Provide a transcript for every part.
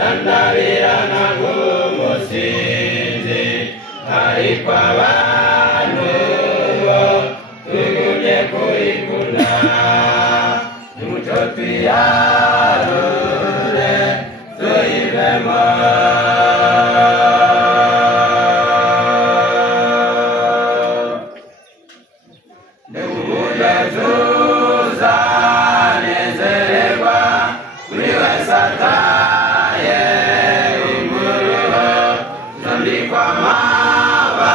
yatandabirana nk'umusinzi, ariko abantu bo tugumye kuyikunda. Nimucyo twiyarure tuyivemo. Uburyo tuzanezererwa kuri we sataye umuruho, tuzambikwa amababa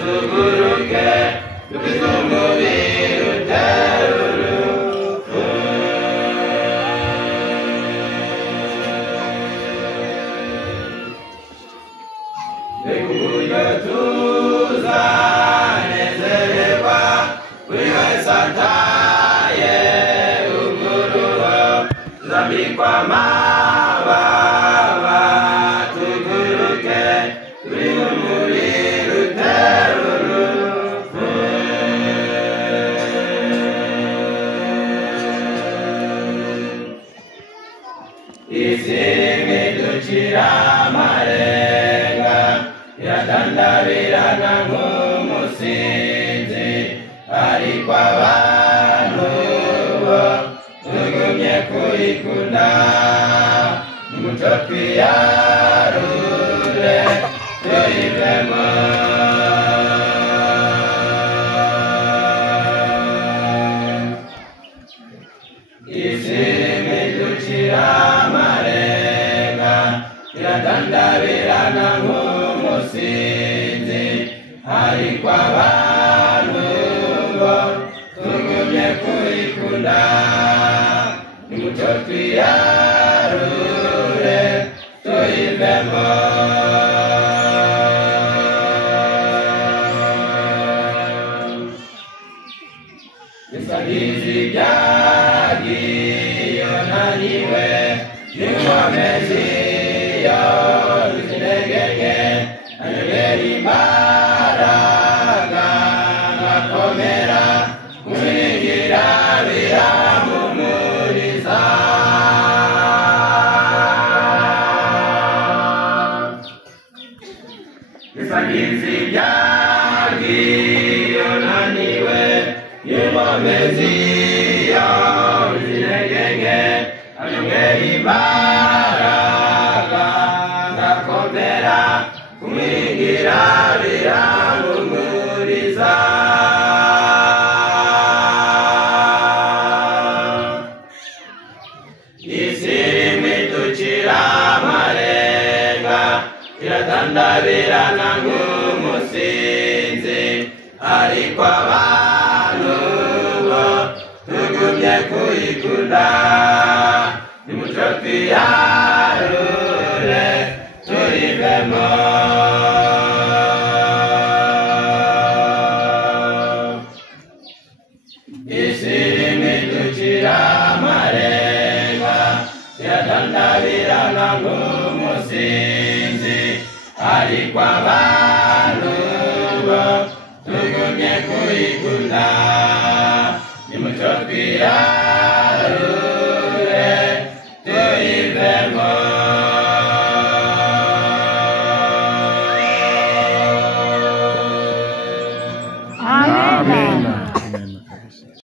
tuguruke, dukize umubiri utera urupfu. Mbega uburyo tuzanezererwa kuri we sataye umuruho, tuzambikwa amababa tuguruke, turi umubiri utera urupfu. Isi imidukira amarenga, iradandabirana nk'umusinzi, ariko abantu bo tugumye kuyikunda. Nimucyo twiyarure tuyivemo. Isi imidukira amarenga, iradandabirana nk'umusinzi, ariko abantu bo tugumye kuyikunda. Nimucyo twiyarure tuyivemo. Isagizi byagiye naniwe, n'inkomezi yo zinegenge, anyobera imbaraga ngakomera, kumwigira birampumuriza. Isagizi byagiye naniwe, n'inkomezi yo zinegenge, anyobera imbaraga ngakomera, kumwigira birampumuriza. Isi imidukira amarenga, iradandabirana nk'umusinzi, ariko abantu bo tugumye kuyikunda. Nimucyo twiyarure tuyivemo. Isi imidukira amarenga, iradandabirana nk'umusinzi, ariko abantu bo tugumye kuyikunda. Nimucyo twiyarure